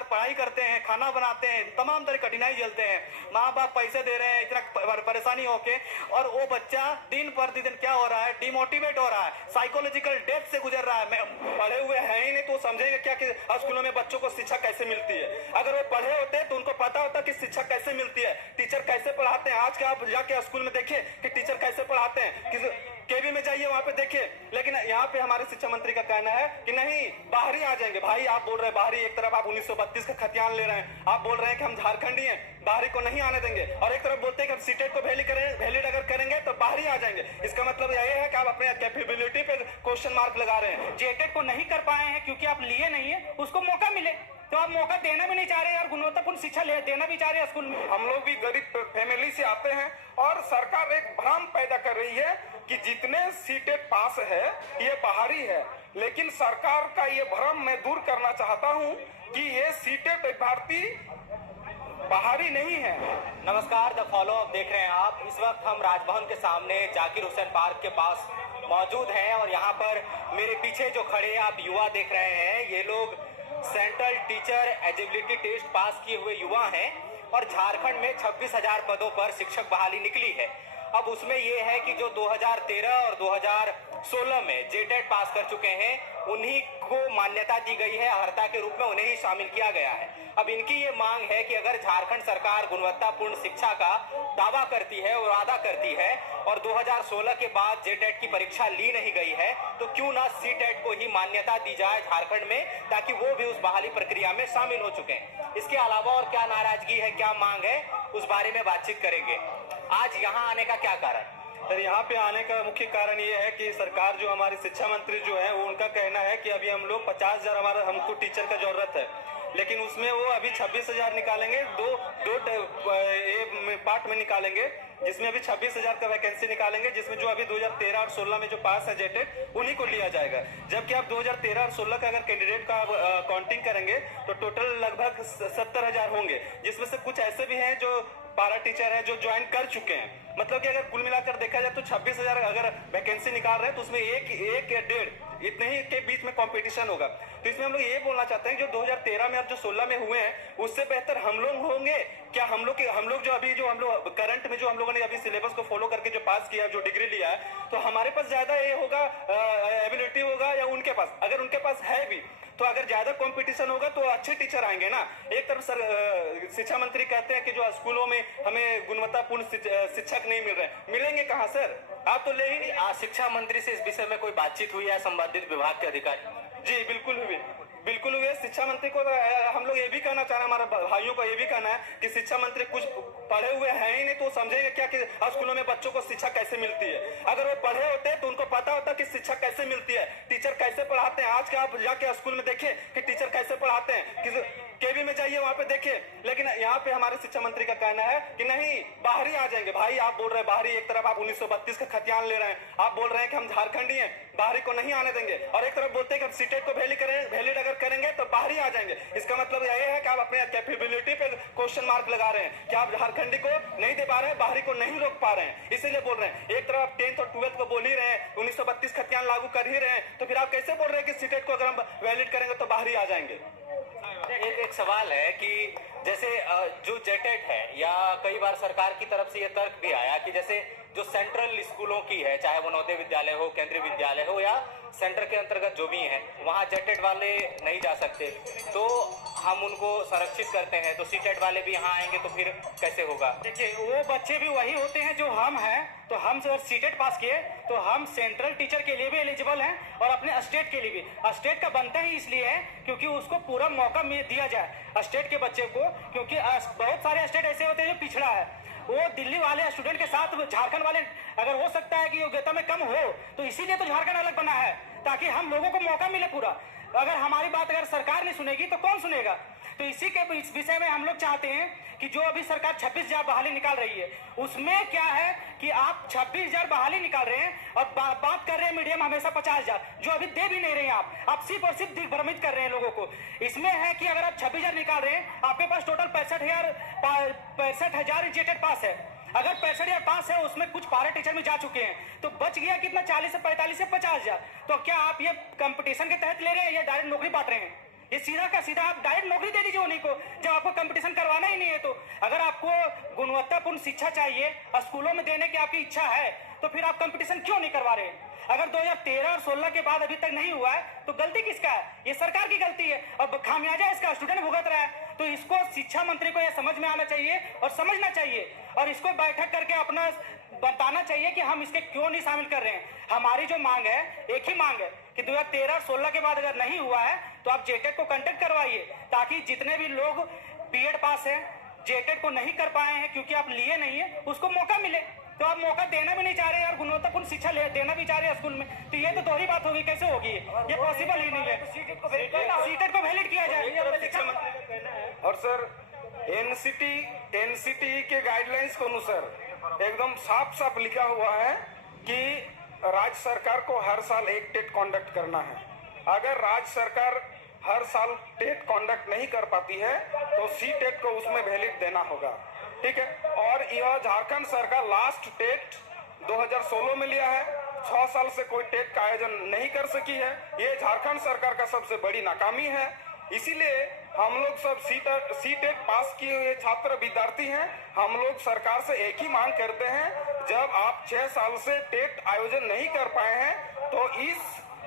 भर पढ़ाई करते हैं, खाना बनाते हैं, तमाम तरह कठिनाई झेलते हैं, माँ बाप पैसे दे रहे हैं इतना परेशानी होके, और वो बच्चा दिन प्रतिदिन क्या हो रहा है, डिमोटिवेट हो रहा है, साइकोलॉजिकल डेथ से गुजर रहा है। पढ़े हुए हैं ही नहीं तो समझेंगे क्या कि स्कूलों में बच्चों को शिक्षा कैसे मिलती है। अगर वो पढ़े होते तो उनको पता होता कि शिक्षा कैसे मिलती है, टीचर कैसे पढ़ाते हैं। आज के आप जाके स्कूल में देखिए कि टीचर कैसे पढ़ाते हैं, केवी में जाइए वहां पे देखिए। लेकिन यहाँ पे हमारे शिक्षा मंत्री का कहना है कि नहीं, बाहरी आ जाएंगे। भाई आप बोल रहे हैं बाहरी, एक तरफ आप 1932 का खतियान ले रहे हैं, आप बोल रहे हैं कि हम झारखंडी हैं, बाहरी को नहीं आने देंगे, और एक तरफ बोलते हैं कि हम सीटेट को वैलिड अगर करेंगे तो बाहरी आ जाएंगे। इसका मतलब यही है कि आप अपने कैपेबिलिटी पे क्वेश्चन मार्क लगा रहे हैं। जेटेट को नहीं कर पाए हैं क्योंकि आप लिए नहीं है, उसको मौका मिले तो आप मौका देना भी नहीं चाह रहे और गुणवत्तापूर्ण शिक्षा देना भी चाह रहे हैं स्कूल में। हम लोग भी गरीब फैमिली से आते हैं और सरकार एक भ्रम पैदा कर रही है कि जितने सीटें पास है ये बाहरी है, लेकिन सरकार का ये भ्रम मैं दूर करना चाहता हूँ कि ये सीटें भारतीय बाहरी नहीं है। नमस्कार, द फॉलो अप देख रहे हैं आप। इस वक्त हम राजभवन के सामने जाकिर हुसैन पार्क के पास मौजूद हैं और यहाँ पर मेरे पीछे जो खड़े आप युवा देख रहे हैं, ये लोग central teacher eligibility test pass किए हुए युवा हैं और झारखंड में 26,000 पदों पर शिक्षक बहाली निकली है। अब उसमें ये है कि जो 2013 और 2016 में जेटेट पास कर चुके हैं उन्हीं को मान्यता दी गई है, अर्हता के रूप में उन्हें ही शामिल किया गया है। अब इनकी ये मांग है कि अगर झारखंड सरकार गुणवत्तापूर्ण शिक्षा का दावा करती है और वादा करती है और 2016 के बाद जेटेट की परीक्षा ली नहीं गई है तो क्यों ना सीटेट को ही मान्यता दी जाए झारखंड में, ताकि वो भी उस बहाली प्रक्रिया में शामिल हो चुके हैं। इसके अलावा और क्या नाराजगी है, क्या मांग है, उस बारे में बातचीत करेंगे। आज यहाँ आने का क्या कारण? सर, यहाँ पे आने का मुख्य कारण ये है कि सरकार जो हमारी शिक्षा मंत्री जो है वो उनका कहना है कि अभी हम लोग 50,000 हमको टीचर का जरूरत है, लेकिन उसमें वो अभी 26,000 निकालेंगे, दो पार्ट में निकालेंगे, जिसमें अभी 26,000 का वैकेंसी निकालेंगे, जिसमें जो अभी 2013 और 16 में जो पास है जेटेट उन्हीं को लिया जाएगा। जबकि आप 2013 और 16 का अगर कैंडिडेट का काउंटिंग करेंगे तो टोटल लगभग 70,000 होंगे, जिसमें से कुछ ऐसे भी हैं जो पारा टीचर हैं जो ज्वाइन कर चुके हैं। मतलब कि अगर कुल मिलाकर देखा जाए तो 26,000 अगर वैकेंसी निकाल रहे हैं तो उसमें एक या डेढ़ इतने ही के बीच में कंपटीशन होगा। तो इसमें हम लोग ये बोलना चाहते हैं जो 2013 में और जो 16 में हुए हैं उससे बेहतर हम लोग होंगे क्या? हम लोग जो अभी जो हम लोग करंट में जो हम लोगों ने अभी सिलेबस को फॉलो करके जो पास किया, जो डिग्री लिया है, तो हमारे पास ज्यादा ये होगा एबिलिटी होगा या उनके पास? अगर उनके पास है भी तो अगर ज्यादा कंपटीशन होगा तो अच्छे टीचर आएंगे ना। एक तरफ सर शिक्षा मंत्री कहते हैं कि जो स्कूलों में हमें गुणवत्तापूर्ण शिक्षक नहीं मिल रहे, मिलेंगे कहाँ सर? आप तो ले ही नहीं। शिक्षा मंत्री से इस विषय में कोई बातचीत हुई है संबंधित विभाग के अधिकारी? जी बिल्कुल हुई। शिक्षा मंत्री को हम लोग ये भी कहना चाह रहे हैं, हमारे भाइयों का ये भी कहना है कि शिक्षा मंत्री कुछ पढ़े हुए हैं ही नहीं तो समझेंगे क्या कि स्कूलों में बच्चों को शिक्षा कैसे मिलती है। अगर वो पढ़े होते तो उनको पता होता कि शिक्षा कैसे मिलती है, टीचर कैसे पढ़ाते हैं। आज के आप जाके स्कूल में देखिए कि टीचर कैसे पढ़ाते हैं, केवी में जाइए वहां पे देखिए। लेकिन यहाँ पे हमारे शिक्षा मंत्री का कहना है कि नहीं, बाहरी आ जाएंगे। भाई आप बोल रहे हैं बाहरी, एक तरफ आप 1932 का खतियान ले रहे हैं, आप बोल रहे हैं कि हम झारखंडी हैं, बाहरी को नहीं आने देंगे, और एक तरफ बोलते हैं कि हम सीटेट को वैलिड अगर करेंगे तो बाहरी आ जाएंगे। इसका मतलब यही है कि आप अपने कैपेबिलिटी पे क्वेश्चन मार्क लगा रहे हैं कि आप झारखंडी को नहीं दे पा रहे हैं, बाहरी को नहीं रोक पा रहे हैं, इसीलिए बोल रहे हैं। एक तरफ आप 10th और 12th को बोल ही रहे हैं, 1932 खतियान लागू कर ही रहे हैं, तो फिर आप कैसे बोल रहे हैं कि सीटेट को अगर हम वैलिड करेंगे तो बाहरी आ जाएंगे? एक सवाल है कि जैसे जो जेटेट है, या कई बार सरकार की तरफ से यह तर्क भी आया कि जैसे जो सेंट्रल स्कूलों की है, चाहे वो नवोदय विद्यालय हो, केंद्रीय विद्यालय हो, या सेंटर के अंतर्गत जो भी हैं, वहाँ जेटेट वाले नहीं जा सकते, तो हम उनको संरक्षित करते हैं, तो सीटेट वाले भी यहाँ आएंगे तो फिर कैसे होगा? देखिए, वो बच्चे भी वही होते हैं जो हम हैं, तो हम अगर सीटेट पास किए तो हम सेंट्रल टीचर के लिए भी एलिजिबल हैं और अपने स्टेट के लिए भी। स्टेट का बनता ही इसलिए है क्योंकि उसको पूरा मौका दिया जाए स्टेट के बच्चे को, क्योंकि बहुत सारे स्टेट ऐसे होते हैं जो पिछड़ा है। वो दिल्ली वाले स्टूडेंट के साथ झारखंड वाले अगर हो सकता है कि योग्यता में कम हो, तो इसीलिए तो झारखंड अलग बना है ताकि हम लोगों को मौका मिले पूरा। अगर हमारी बात अगर सरकार नहीं सुनेगी तो कौन सुनेगा? तो इसी के विषय में हम लोग चाहते हैं कि जो अभी सरकार 26,000 बहाली निकाल रही है, उसमें क्या है कि आप 26,000 बहाली निकाल रहे हैं और बात कर रहे हैं मीडियम हमेशा 50,000, जो अभी दे भी नहीं रहे हैं। आप सिर्फ और सिर्फ दिग्भ्रमित कर रहे हैं लोगों को। इसमें है कि अगर आप 26,000 निकाल रहे हैं, आपके पास टोटल 65,000 रिजेक्टेड पास है। अगर 65,000 पास है, उसमें कुछ पारा टीचर में जा चुके हैं, तो बच गया कितना? 40 से 45 से 50,000। तो क्या आप ये कंपटीशन के तहत ले रहे हैं या डायरेक्ट नौकरी बांट रहे हैं? ये सीधा का सीधा आप डायरेक्ट नौकरी दे दीजिए उन्हीं को, जब आपको कंपटीशन करवाना ही नहीं है। तो अगर आपको गुणवत्तापूर्ण शिक्षा चाहिए, स्कूलों में देने की आपकी इच्छा है, तो फिर आप कंपटीशन क्यों नहीं करवा रहे? अगर 2013 और 16 के बाद अभी तक नहीं हुआ है तो गलती किसका है? ये सरकार की गलती है। अब खामियाजा इसका स्टूडेंट भुगत रहा है। तो इसको शिक्षा मंत्री को ये समझ में आना चाहिए और समझना चाहिए, और इसको बैठक करके अपना बताना चाहिए कि हम इसके क्यों नहीं शामिल कर रहे हैं। हमारी जो मांग है, एक ही मांग है कि 2013 और 16 के बाद अगर नहीं हुआ है तो आप जेटेट को कंटेक्ट करवाइए, ताकि जितने भी लोग बीएड पास है, जेटेट को नहीं कर पाए हैं क्योंकि आप लिए नहीं है, उसको मौका मिले। तो आप मौका देना भी नहीं चाह रहे हैं और गुणवत्तापूर्ण शिक्षा देना भी चाह रहे हैं स्कूल में, तो ये तो दोहरी बात होगी। कैसे होगी ये पॉसिबल ही नहीं है। सीटेट को वैलिड किया जाए। और सर एनसीटी के गाइडलाइंस के अनुसार एकदम साफ साफ लिखा हुआ है कि राज्य सरकार को हर साल एक टेट कंडक्ट करना है। अगर राज्य सरकार हर साल टेट कंडक्ट नहीं कर पाती है तो सी टेट को उसमें वैलिड देना होगा, ठीक है। और यह झारखंड सरकार लास्ट टेट 2016 में लिया है, 6 साल से कोई टेट का आयोजन नहीं कर सकी है। ये झारखंड सरकार का सबसे बड़ी नाकामी है। इसीलिए हम लोग सब सी टेट पास किए हुए छात्र विद्यार्थी हैं। हम लोग सरकार से एक ही मांग करते हैं, जब आप 6 साल से टेट आयोजन नहीं कर पाए हैं तो इस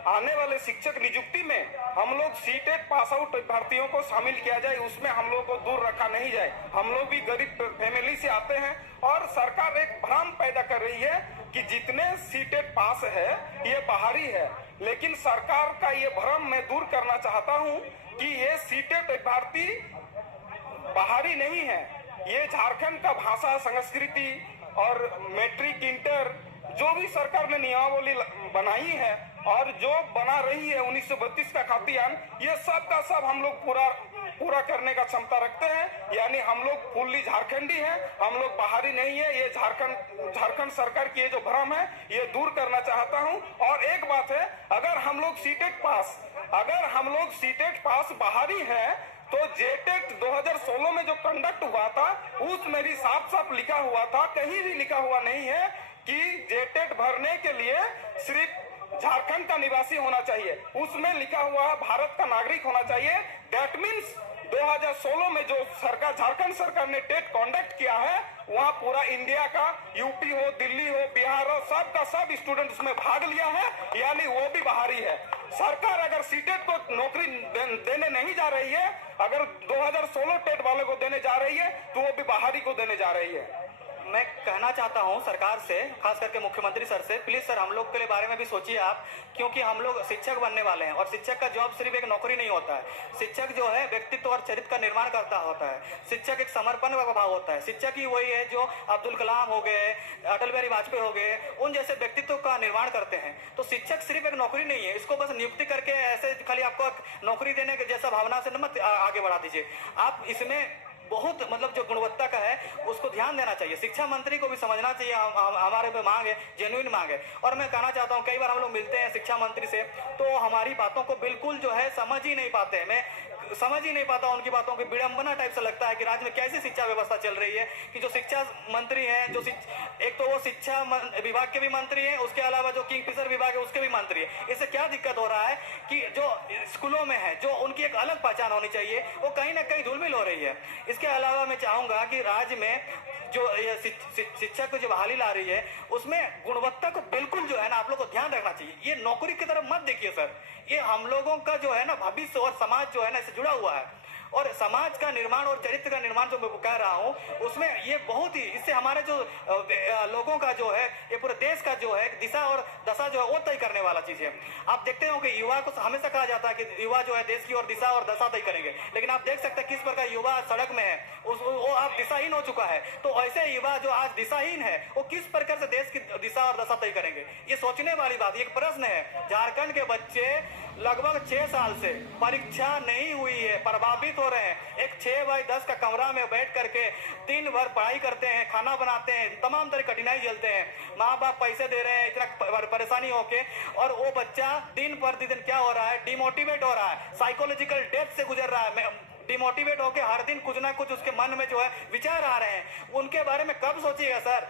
आने वाले शिक्षक नियुक्ति में हम लोग सी टेट पास आउट अभ्यर्थियों को शामिल किया जाए, उसमें हम लोग को दूर रखा नहीं जाए। हम लोग भी गरीब फैमिली से आते हैं और सरकार एक भ्रम पैदा कर रही है कि जितने सी टेट पास है ये बाहरी है, लेकिन सरकार का ये भ्रम मैं दूर करना चाहता हूँ कि ये सी टेट अभ्यर्थी बाहरी नहीं है। ये झारखंड का भाषा, संस्कृति और मैट्रिक, इंटर जो भी सरकार ने नियमावली बनाई है और जो बना रही है 1932 का खातियान, ये सब का सब हम लोग पूरा करने का क्षमता रखते हैं। यानी हम लोग फुल्ली झारखंडी हैं, हम लोग बाहरी नहीं है। ये झारखंड सरकार की ये जो भ्रम है ये दूर करना चाहता हूं। और एक बात है, अगर हम लोग सीटेट पास बाहरी है तो जेटेट 2016 में जो कंडक्ट हुआ था उसमें भी साफ साफ लिखा हुआ था, कहीं भी लिखा हुआ नहीं है कि जेटेट भरने के लिए सिर्फ झारखंड का निवासी होना चाहिए। उसमें लिखा हुआ है भारत का नागरिक होना चाहिए। दैट मीन्स 2016 में जो सरकार, झारखंड सरकार ने टेट कंडक्ट किया है, वहाँ पूरा इंडिया का, यूपी हो, दिल्ली हो, बिहार हो, सब का सब स्टूडेंट उसमें भाग लिया है, यानी वो भी बाहरी है। सरकार अगर सीटेट को नौकरी देने नहीं जा रही है, अगर 2016 टेट वाले को देने जा रही है तो वो भी बाहरी को देने जा रही है। मैं कहना चाहता हूं सरकार से, खास करके मुख्यमंत्री सर से, प्लीज सर हम लोग के बारे में भी सोचिए आप, क्योंकि हम लोग शिक्षक बनने वाले हैं और शिक्षक का जॉब सिर्फ एक नौकरी नहीं होता है। शिक्षक जो है व्यक्तित्व और चरित्र का निर्माण करता होता है। शिक्षक एक समर्पण का भाव होता है। शिक्षक ही वही है जो अब्दुल कलाम हो गए, अटल बिहारी वाजपेयी हो गए, उन जैसे व्यक्तित्व का निर्माण करते हैं। तो शिक्षक सिर्फ एक नौकरी नहीं है, इसको बस नियुक्ति करके ऐसे खाली आपको नौकरी देने के जैसा भावना से मत आगे बढ़ा दीजिए। आप इसमें बहुत मतलब जो गुणवत्ता का है उसको ध्यान देना चाहिए। शिक्षा मंत्री को भी समझना चाहिए हमारे पे मांग है, जेन्युइन मांग है। और मैं कहना चाहता हूँ, कई बार हम लोग मिलते हैं शिक्षा मंत्री से तो हमारी बातों को बिल्कुल जो है समझ ही नहीं पाते हैं। मैं समझ ही नहीं पाता उनकी बातों की, विडंबना टाइप से लगता है कि राज्य में कैसी शिक्षा व्यवस्था चल रही है कि जो शिक्षा मंत्री हैं, जो एक तो वो शिक्षा विभाग के भी मंत्री हैं, उसके अलावा जो किंगफिशर विभाग है उसके भी मंत्री है। इससे क्या दिक्कत हो रहा है कि जो स्कूलों में है, जो उनकी एक अलग पहचान होनी चाहिए, वो कहीं ना कहीं धूलमिल हो रही है। इसके अलावा मैं चाहूंगा कि राज्य में जो शिक्षक को जो बहाली ला रही है उसमें गुणवत्ता को बिल्कुल जो है ना आप लोग को ध्यान रखना चाहिए। ये नौकरी की तरफ मत देखिए सर, ये हम लोगों का जो है ना भविष्य और समाज जो है ना इससे जुड़ा हुआ है। और समाज का निर्माण और चरित्र का निर्माण जो मैं कह रहा हूँ उसमें ये बहुत ही, इससे हमारे जो लोगों का जो है, ये पूरे देश का जो है दिशा और दशा जो है वो तय करने वाला चीज है। आप देखते हो कि युवा को हमेशा कहा जाता है कि युवा जो है देश की और दिशा और दशा तय करेंगे, लेकिन आप देख सकते हैं किस प्रकार युवा सड़क में है, वो अब दिशाहीन हो चुका है। तो ऐसे युवा जो आज दिशाहीन है वो किस प्रकार से देश की दिशा और दशा तय करेंगे, ये सोचने वाली बात। एक प्रश्न है, झारखंड के बच्चे लगभग 6 साल से परीक्षा नहीं हुई है, प्रभावित हो रहे हैं। एक 6x10 का कमरा में बैठ करके दिन भर पढ़ाई करते हैं, खाना बनाते हैं, तमाम तरह कठिनाई झेलते हैं, माँ बाप पैसे दे रहे हैं इतना परेशानी होके, और वो बच्चा दिन पर दिन क्या हो रहा है, डिमोटिवेट हो रहा है, साइकोलॉजिकल डेथ से गुजर रहा है। डिमोटिवेट होके हर दिन कुछ ना कुछ उसके मन में जो है विचार आ रहे हैं। उनके बारे में कब सोचिएगा सर?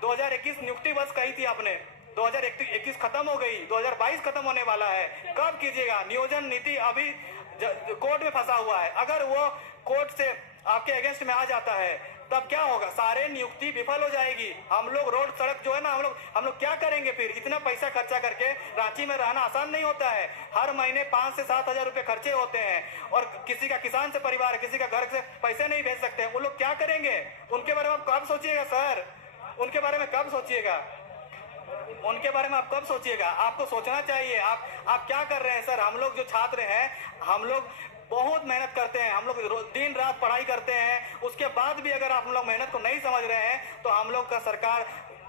2021 नियुक्ति बस कही थी आपने, 2021 खत्म हो गई, 2022 खत्म होने वाला है, कब कीजिएगा? नियोजन नीति अभी कोर्ट में फंसा हुआ है, अगर वो कोर्ट से आपके अगेंस्ट में आ जाता है तब क्या होगा? सारे नियुक्ति विफल हो जाएगी। हम लोग रोड सड़क जो है ना, हम लोग क्या करेंगे फिर? इतना पैसा खर्चा करके रांची में रहना आसान नहीं होता है। हर महीने 5 से 7 हजार रुपए खर्चे होते हैं और किसी का किसान से परिवार है, किसी का घर से पैसे नहीं भेज सकते हैं। वो लोग क्या करेंगे? उनके बारे में आप कब सोचिएगा सर? उनके बारे में कब सोचिएगा? उनके बारे में आप कब सोचिएगा? आपको सोचना चाहिए। आप क्या कर रहे हैं सर? हम लोग जो छात्र हैं, हम लोग बहुत मेहनत करते हैं, हम लोग दिन रात पढ़ाई करते हैं, उसके बाद भी अगर आप लोग मेहनत को नहीं समझ रहे हैं तो हम लोग का सरकार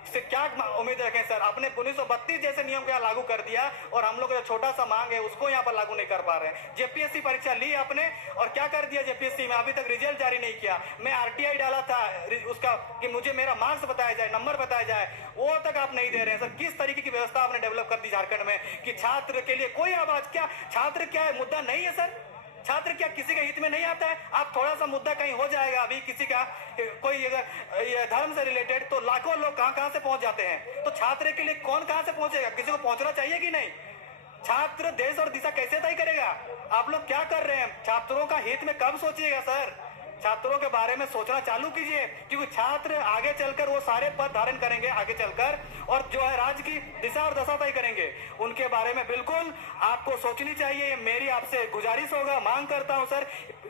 से क्या उम्मीद रखें सर? आपने 1932 जैसे नियम क्या लागू कर दिया और हम लोग जो छोटा सा मांग है उसको यहाँ पर लागू नहीं कर पा रहे हैं। जेपीएससी परीक्षा ली आपने और क्या कर दिया? जेपीएससी में अभी तक रिजल्ट जारी नहीं किया। मैं आरटीआई डाला था उसका कि मुझे मेरा मार्क्स बताया जाए, नंबर बताया जाए, वो तक आप नहीं दे रहे हैं सर। किस तरीके की व्यवस्था आपने डेवलप कर दी झारखंड में कि छात्र के लिए कोई आवाज? क्या छात्र क्या है? मुद्दा नहीं है सर? छात्र क्या किसी के हित में नहीं आता है? आप थोड़ा सा मुद्दा कहीं हो जाएगा अभी किसी का कोई अगर धर्म से रिलेटेड तो लाखों लोग कहां से पहुंच जाते हैं। तो छात्र के लिए कौन कहां से पहुंचेगा? किसी को पहुंचना चाहिए कि नहीं? छात्र देश और दिशा कैसे तय करेगा? आप लोग क्या कर रहे हैं? छात्रों का हित में कब सोचिएगा सर? छात्रों के बारे में सोचना चालू कीजिए, क्योंकि छात्र आगे चलकर वो सारे पद धारण करेंगे आगे चलकर और जो है राज्य की दिशा और दशा तय करेंगे। उनके बारे में बिल्कुल आपको सोचनी चाहिए। मेरी आपसे गुजारिश होगा, मांग करता हूं सर,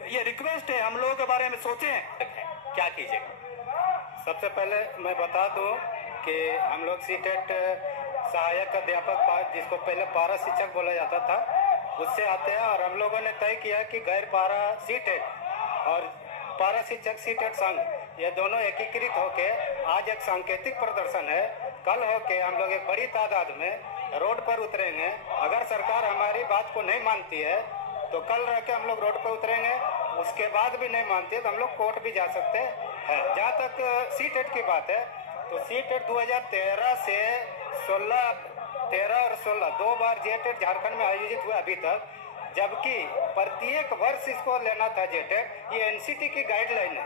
ये रिक्वेस्ट है, हम लोगों के बारे में सोचें। क्या कीजिएगा? सबसे पहले मैं बता दूं कि हम लोग सीटेट सहायक अध्यापक, जिसको पहले पारा शिक्षक बोला जाता था, उससे आते हैं और हम लोगों ने तय किया कि गैर पारा सीटेट और पारा शिक्षक सीटेट संघ ये दोनों एकीकृत होके आज एक सांकेतिक प्रदर्शन है। कल होके हम लोग एक बड़ी तादाद में रोड पर उतरेंगे। अगर सरकार हमारी बात को नहीं मानती है तो कल रह के हम लोग रोड पर उतरेंगे। उसके बाद भी नहीं मानती है तो हम लोग कोर्ट भी जा सकते हैं। जहाँ तक सीटेट की बात है तो सीटेट 2013 से 13 और 16 दो बार जेटेट झारखंड में आयोजित हुआ अभी तक, जबकि प्रत्येक वर्ष इसको लेना था जेटेट। ये एनसीटी की गाइडलाइन है,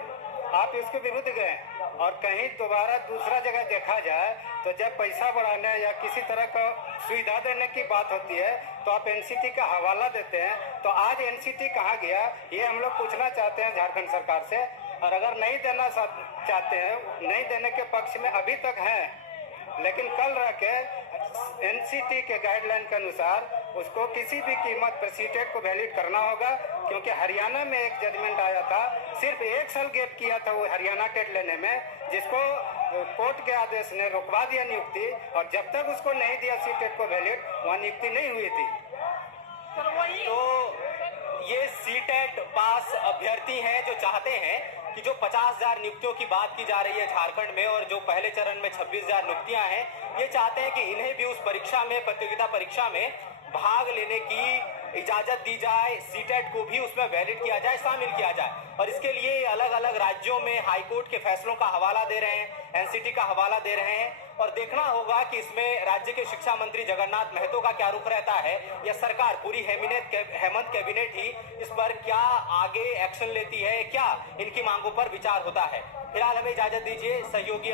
आप इसके विरुद्ध गए और कहीं दोबारा दूसरा जगह देखा जाए तो जब पैसा बढ़ाने या किसी तरह का सुविधा देने की बात होती है तो आप एनसीटी का हवाला देते हैं। तो आज एनसीटी कहाँ गया, ये हम लोग पूछना चाहते हैं झारखंड सरकार से। और अगर नहीं देना चाहते हैं, नहीं देने के पक्ष में अभी तक हैं, लेकिन कल रह के एनसीटी के गाइडलाइन के अनुसार उसको किसी भी कीमत पर सीटेट को वैलिड करना होगा। क्योंकि हरियाणा में एक जजमेंट आया था, सिर्फ 1 साल गैप किया था वो हरियाणा टेट लेने में, जिसको कोर्ट के आदेश ने रुकवा दिया नियुक्ति, और जब तक उसको नहीं दिया सीटेट को वैलिड, वहाँ नियुक्ति नहीं हुई थी। तो ये सीटेट पास अभ्यर्थी हैं जो चाहते हैं कि जो 50,000 नियुक्तियों की बात की जा रही है झारखंड में और जो पहले चरण में 26,000 नियुक्तियां हैं, ये चाहते हैं कि इन्हें भी उस परीक्षा में, प्रतियोगिता परीक्षा में भाग लेने की इजाजत दी जाए, सीटेट को भी उसमें वैलिड किया जाए, शामिल किया जाए। और इसके लिए अलग अलग राज्यों में हाईकोर्ट के फैसलों का हवाला दे रहे हैं, एनसीटी का हवाला दे रहे हैं। और देखना होगा कि इसमें राज्य के शिक्षा मंत्री जगन्नाथ महतो का क्या रुख रहता है, या सरकार पूरी हेमंत कैबिनेट ही इस पर क्या आगे एक्शन लेती है, क्या इनकी मांगों पर विचार होता है। फिलहाल हमें इजाजत दीजिए। सहयोगी